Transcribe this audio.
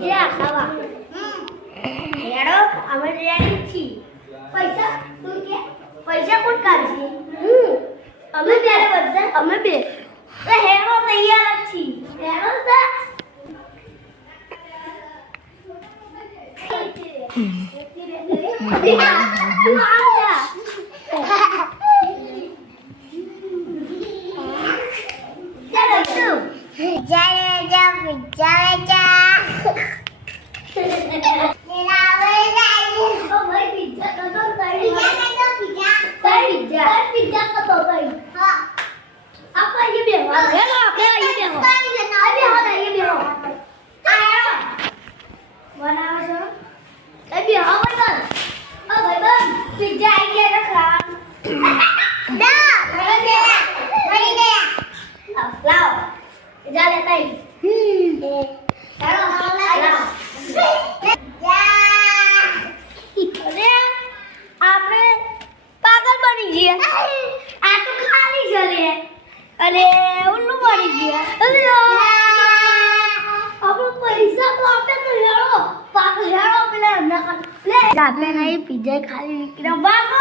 pizza ખાવા હેડો અમે રેડી છીએ પૈસા તું કે પૈસા કોણ કાઢશે અમે ત્યારે બધા અમે બે તો હેડો તૈયાર જ છીએ હેડો અરે ઉલ્લુ પડી ગયા પૈસા તો આપે તો હેડો પાકો હેડો પેલા એમના લે આપણે નહીં પીઝા ખાલી નીકળ્યા બાકો